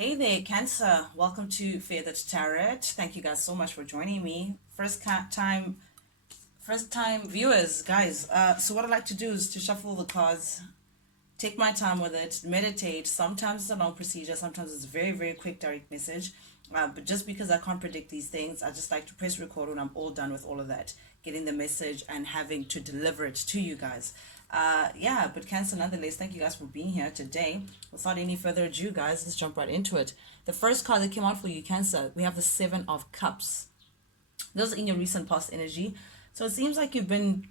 Hey there, Cancer. Welcome to Feathered Tarot. Thank you guys so much for joining me. First time viewers, guys. So what I like to do is to shuffle the cards, take my time with it, meditate. Sometimes it's a long procedure, sometimes it's very, very quick, direct message. But just because I can't predict these things, I just like to press record when I'm all done with all of that, getting the message and having to deliver it to you guys. Yeah, but Cancer, nonetheless, thank you guys for being here today. Without any further ado, guys, let's jump right into it. The first card that came out for you, Cancer, we have the Seven of Cups. Those are in your recent past energy. So it seems like you've been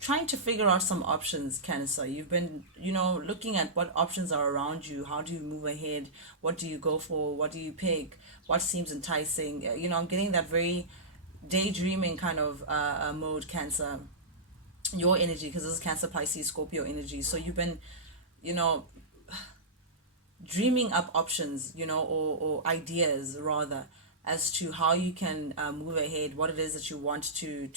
trying to figure out some options, Cancer. You've been, looking at what options are around you. How do you move ahead? What do you go for? What do you pick? What seems enticing? I'm getting that very daydreaming kind of mode, Cancer. Your energy, because this is Cancer, Pisces, Scorpio energy. So you've been, you know, dreaming up options, or ideas rather, as to how you can move ahead, what it is that you want to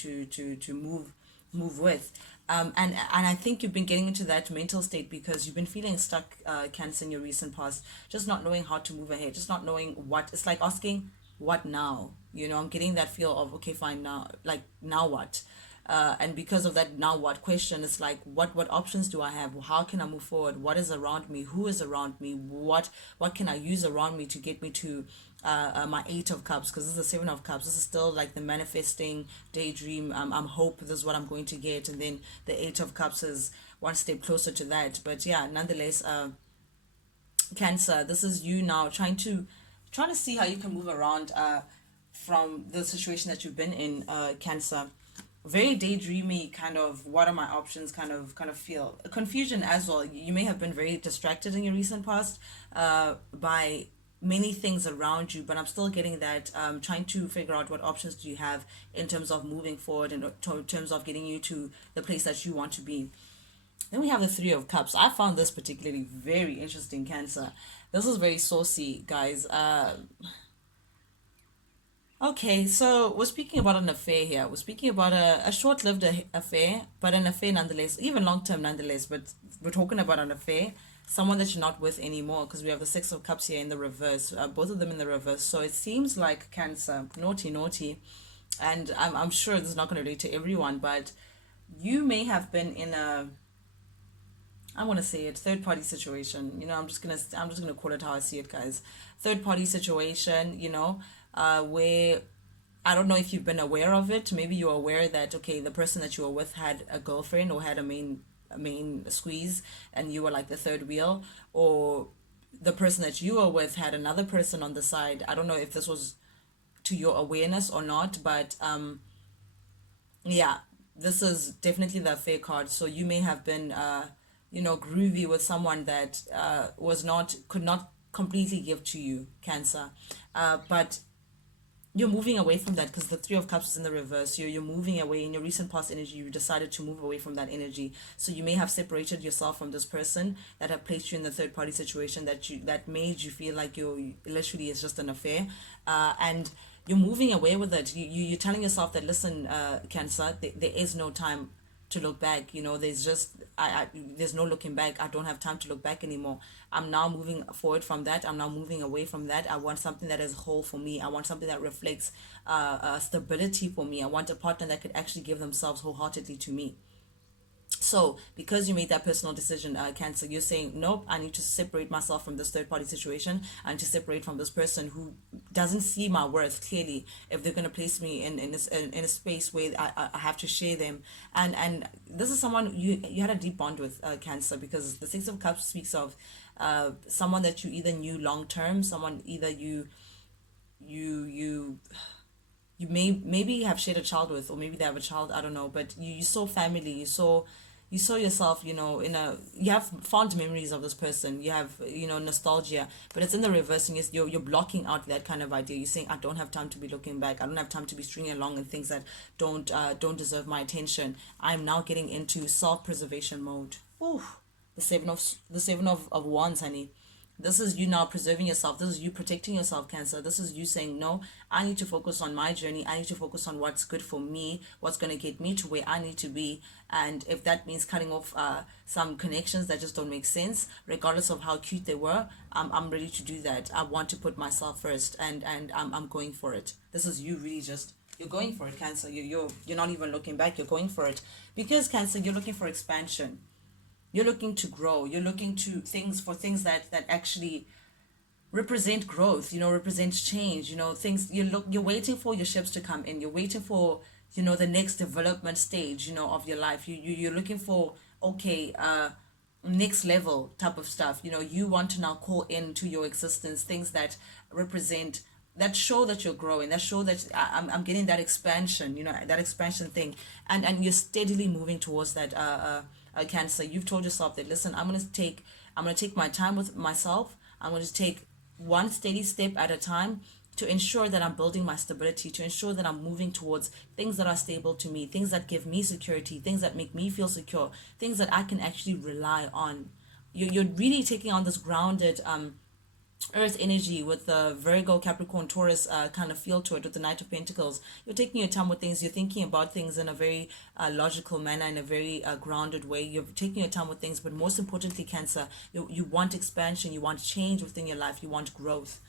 move with. And I think you've been getting into that mental state because you've been feeling stuck, Cancer, in your recent past, just not knowing how to move ahead, just not knowing what. It's like asking, what now? I'm getting that feel of, okay, fine, now, like, now what? And because of that now what question, it's like, what options do I have? How can I move forward? What is around me? Who is around me? What can I use around me to get me to my Eight of Cups? Because this is the Seven of Cups. This is still like the manifesting daydream. I'm hope this is what I'm going to get, and then the Eight of Cups is one step closer to that. But yeah, nonetheless, Cancer, this is you now trying to see how you can move around from the situation that you've been in, Cancer. Very daydreamy, kind of, what are my options, kind of feel confusion as well. You may have been very distracted in your recent past by many things around you, but I'm still getting that, trying to figure out what options do you have in terms of moving forward and in terms of getting you to the place that you want to be. Then we have the Three of Cups. I found this particularly very interesting, Cancer. This is very saucy, guys. Okay, so we're speaking about an affair here. We're speaking about a short-lived affair, but an affair nonetheless, even long-term nonetheless. But we're talking about an affair, someone that you're not with anymore, because we have the Six of Cups here in the reverse, both of them in the reverse. So it seems like, Cancer, naughty, naughty, and I'm sure this is not going to relate to everyone, but you may have been in a, I want to say it, third party situation. I'm just gonna call it how I see it, guys. Third party situation. Where I don't know if you've been aware of it. Maybe you're aware that, okay, the person that you were with had a girlfriend or had a main squeeze, and you were like the third wheel, or the person that you were with had another person on the side. I don't know if this was to your awareness or not, but yeah, this is definitely the affair card. So you may have been groovy with someone that could not completely give to you, Cancer. But you're moving away from that because the Three of Cups is in the reverse. You're moving away. In your recent past energy, you decided to move away from that energy. So you may have separated yourself from this person that have placed you in the third party situation, that made you feel like you literally is just an affair, and you're moving away with it. You're telling yourself that, listen, Cancer, there is no time to look back. There's just there's no looking back. I don't have time to look back anymore. I'm now moving forward from that. I'm now moving away from that. I want something that is whole for me. I want something that reflects stability for me. I want a partner that could actually give themselves wholeheartedly to me. So, because you made that personal decision, Cancer, you're saying, nope, I need to separate myself from this third party situation. I need to separate from this person who doesn't see my worth clearly, if they're going to place me in a space where I have to share them. And this is someone you had a deep bond with, Cancer, because the Six of Cups speaks of someone that you either knew long term, someone either you maybe have shared a child with, or maybe they have a child, I don't know, but you saw family, you saw yourself, you have fond memories of this person, you have, nostalgia, but it's in the reverse, and you're blocking out that kind of idea. You're saying, I don't have time to be looking back, I don't have time to be stringing along in things that don't deserve my attention. I'm now getting into self-preservation mode. Ooh, the seven of wands, honey. This is you now preserving yourself. This is you protecting yourself, Cancer. This is you saying, no, I need to focus on my journey. I need to focus on what's good for me, what's going to get me to where I need to be. And if that means cutting off some connections that just don't make sense, regardless of how cute they were, I'm ready to do that. I want to put myself first, and I'm going for it. This is you really just, you're going for it, Cancer. You're not even looking back. You're going for it. Because, Cancer, you're looking for expansion. You're looking to grow. You're looking to things that actually represent growth, represents change, things you're waiting for your ships to come in. You're waiting for, the next development stage, of your life. You're looking for, okay, next level type of stuff. You want to now call into your existence things that represent, that show that you're growing, that show that I'm getting that expansion, that expansion thing, and you're steadily moving towards that Cancer. You've told yourself that, listen, I'm gonna take my time with myself. I'm going to take one steady step at a time to ensure that I'm building my stability, to ensure that I'm moving towards things that are stable to me, things that give me security, things that make me feel secure, things that I can actually rely on. You're really taking on this grounded Earth energy with the Virgo, Capricorn, Taurus kind of feel to it with the Knight of Pentacles. You're taking your time with things. You're thinking about things in a very logical manner, in a very grounded way. You're taking your time with things, but most importantly, Cancer, you want expansion. You want change within your life. You want growth.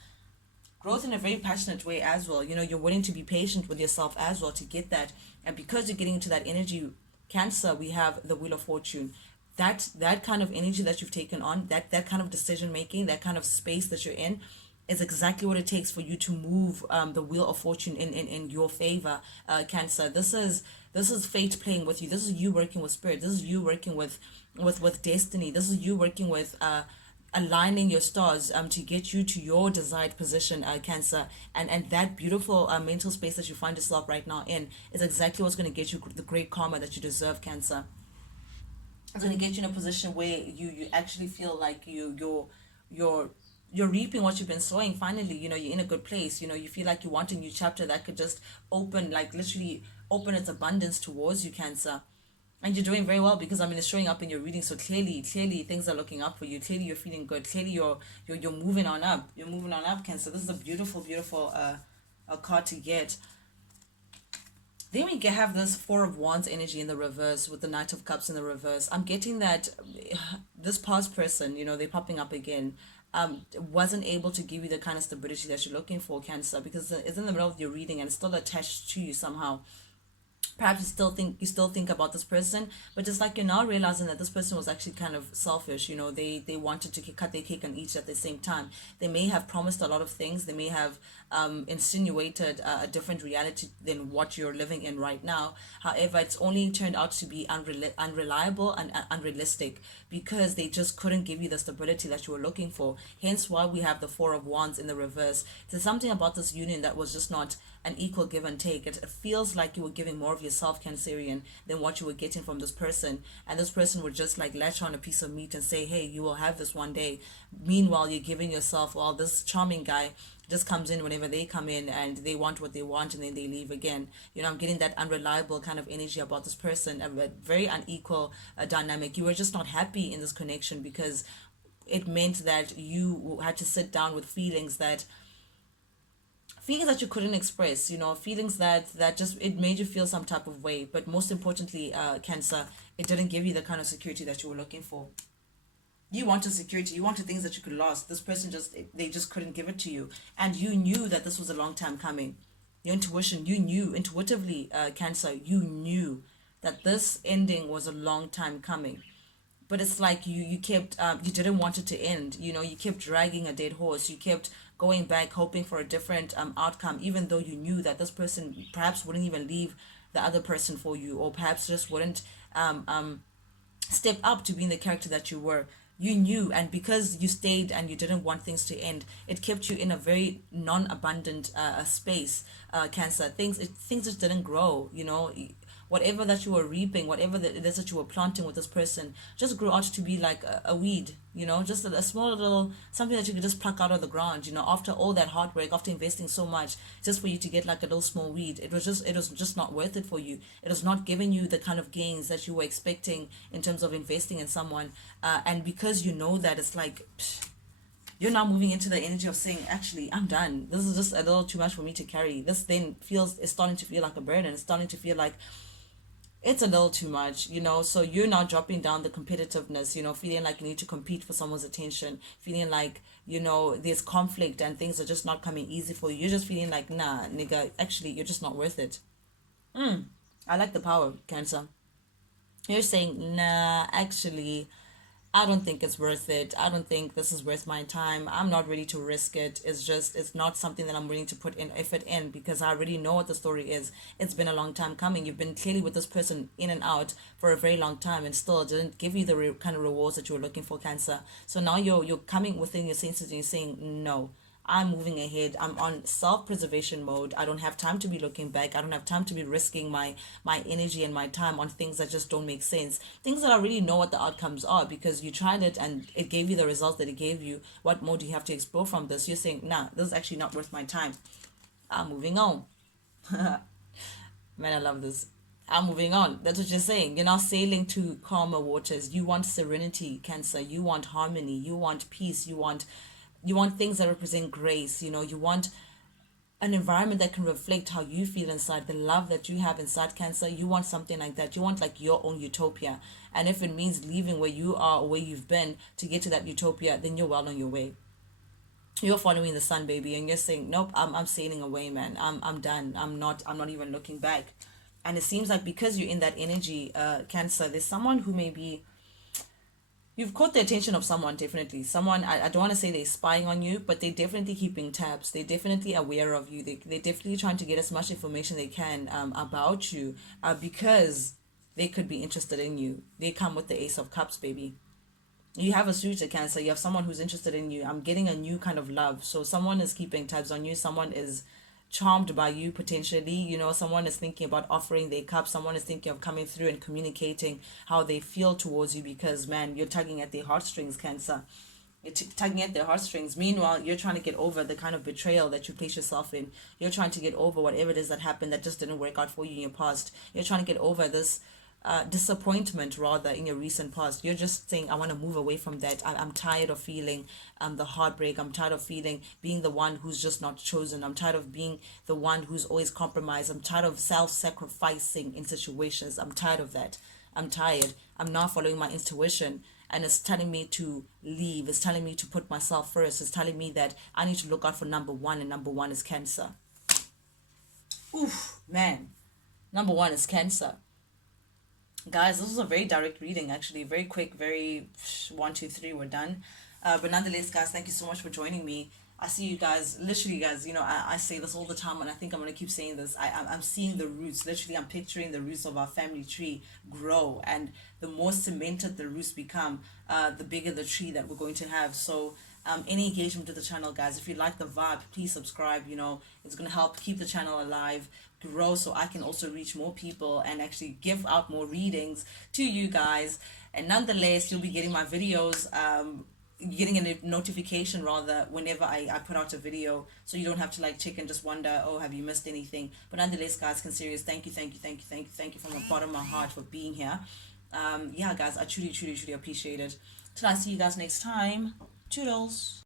Growth in a very passionate way as well. You're willing to be patient with yourself as well to get that. And because you're getting into that energy, Cancer, we have the Wheel of Fortune. That kind of energy that you've taken on, that kind of decision making, that kind of space that you're in, is exactly what it takes for you to move the Wheel of Fortune in your favor, Cancer. This is fate playing with you. This is you working with spirit. This is you working with destiny. This is you working with aligning your stars to get you to your desired position, Cancer. And that beautiful mental space that you find yourself right now in is exactly what's going to get you the great karma that you deserve, Cancer. It's going to get you in a position where you actually feel like you're reaping what you've been sowing. Finally, you're in a good place. You feel like you want a new chapter that could just open, like literally open its abundance towards you, Cancer. And you're doing very well, because it's showing up in your reading. So clearly things are looking up for you. Clearly you're feeling good. Clearly you're moving on up. You're moving on up, Cancer. This is a beautiful a card to get. Then we have this Four of Wands energy in the reverse with the Knight of Cups in the reverse. I'm getting that this past person, they're popping up again, wasn't able to give you the kind of stability that you're looking for, Cancer, because it's in the middle of your reading and it's still attached to you somehow. Perhaps you still think about this person, but it's like you're now realizing that this person was actually kind of selfish. They wanted to cut their cake and eat at the same time. They may have promised a lot of things. They may have insinuated a different reality than what you're living in right now. However, it's only turned out to be unreliable and unrealistic, because they just couldn't give you the stability that you were looking for. Hence why we have the Four of Wands in the reverse. There's something about this union that was just not an equal give and take. It feels like you were giving more of yourself, Cancerian, than what you were getting from this person. And this person would just like latch on a piece of meat and say, hey, you will have this one day. Meanwhile, you're giving yourself, well, this charming guy just comes in whenever they come in and they want what they want and then they leave again. I'm getting that unreliable kind of energy about this person, a very unequal dynamic. You were just not happy in this connection, because it meant that you had to sit down with feelings that you couldn't express, feelings that just, it made you feel some type of way. But most importantly, Cancer, it didn't give you the kind of security that you were looking for. You wanted security, you wanted things that you could last. This person they just couldn't give it to you. And you knew that this was a long time coming. Your intuition, you knew intuitively, Cancer, you knew that this ending was a long time coming. But it's like you kept, you didn't want it to end. You kept dragging a dead horse. You kept going back, hoping for a different outcome, even though you knew that this person perhaps wouldn't even leave the other person for you, or perhaps just wouldn't step up to being the character that you were. You knew, and because you stayed and you didn't want things to end, it kept you in a very non-abundant space, Cancer. Things just didn't grow. Whatever that you were reaping, whatever it is that you were planting with this person, just grew out to be like a weed, just a small little something that you could just pluck out of the ground, after all that hard work, after investing so much, just for you to get like a little small weed. It was just not worth it for you. It was not giving you the kind of gains that you were expecting in terms of investing in someone. And because you know that, it's like, you're now moving into the energy of saying, actually, I'm done. This is just a little too much for me to carry. This then it's starting to feel like a burden. It's starting to feel like it's a little too much, so you're now dropping down the competitiveness, feeling like you need to compete for someone's attention, feeling like, there's conflict and things are just not coming easy for you. You're just feeling like, nah, nigga, actually, you're just not worth it. I like the power, Cancer. You're saying, nah, actually, I don't think it's worth it. I don't think this is worth my time. I'm not ready to risk it. It's not something that I'm willing to put in effort in, because I already know what the story is. It's been a long time coming. You've been clearly with this person in and out for a very long time, and still didn't give you the kind of rewards that you were looking for, Cancer. So now you're coming within your senses and you're saying, no, I'm moving ahead. I'm on self-preservation mode. I don't have time to be looking back. I don't have time to be risking my energy and my time on things that just don't make sense. Things that I already know what the outcomes are, because you tried it and it gave you the results that it gave you. What more do you have to explore from this? You're saying, nah, this is actually not worth my time. I'm moving on. Man, I love this. I'm moving on. That's what you're saying. You're now sailing to calmer waters. You want serenity, Cancer. You want harmony. You want peace. You want things that represent grace. You want an environment that can reflect how you feel inside, the love that you have inside, Cancer. You want something like that. You want like your own utopia. And if it means leaving where you are or where you've been to get to that utopia, then you're well on your way. You're following the sun, baby, and you're saying, nope, I'm sailing away, man. I'm done. I'm not even looking back. And it seems like because you're in that energy, Cancer, there's someone who may be, you've caught the attention of someone, definitely. Someone, I don't want to say they're spying on you, but they're definitely keeping tabs. They're definitely aware of you. They're definitely trying to get as much information they can about you, because they could be interested in you. They come with the Ace of Cups, baby. You have a suitor, Cancer. You have someone who's interested in you. I'm getting a new kind of love. So someone is keeping tabs on you. Someone is charmed by you, potentially. Someone is thinking about offering their cup. Someone is thinking of coming through and communicating how they feel towards you, because, man, you're tugging at their heartstrings, Cancer. You're tugging at their heartstrings. Meanwhile, you're trying to get over the kind of betrayal that you place yourself in. You're trying to get over whatever it is that happened that just didn't work out for you in your past. You're trying to get over this disappointment, rather, in your recent past. You're just saying, I want to move away from that. I'm tired of feeling the heartbreak. I'm tired of feeling being the one who's just not chosen. I'm tired of being the one who's always compromised. I'm tired of self-sacrificing in situations. I'm tired of that. I'm tired. I'm now following my intuition, and it's telling me to leave. It's telling me to put myself first. It's telling me that I need to look out for number one, and number one is Cancer. Oof, man. Number one is Cancer. Guys, this was a very direct reading, actually. Very quick, very 1, 2, 3, we're done. But nonetheless, guys, thank you so much for joining me. I see you guys, literally, guys, I say this all the time, and I think I'm going to keep saying this. I'm seeing the roots. Literally, I'm picturing the roots of our family tree grow. And the more cemented the roots become, the bigger the tree that we're going to have. So, any engagement to the channel, guys, if you like the vibe, please subscribe. It's going to help keep the channel alive, grow, so I can also reach more people and actually give out more readings to you guys. And nonetheless, you'll be getting my videos, getting a notification, rather, whenever I put out a video, so you don't have to check and just wonder, oh, have you missed anything. But nonetheless, guys, serious, thank you from the bottom of my heart for being here. Yeah, guys, I truly appreciate it. Till I see you guys next time. Toodles.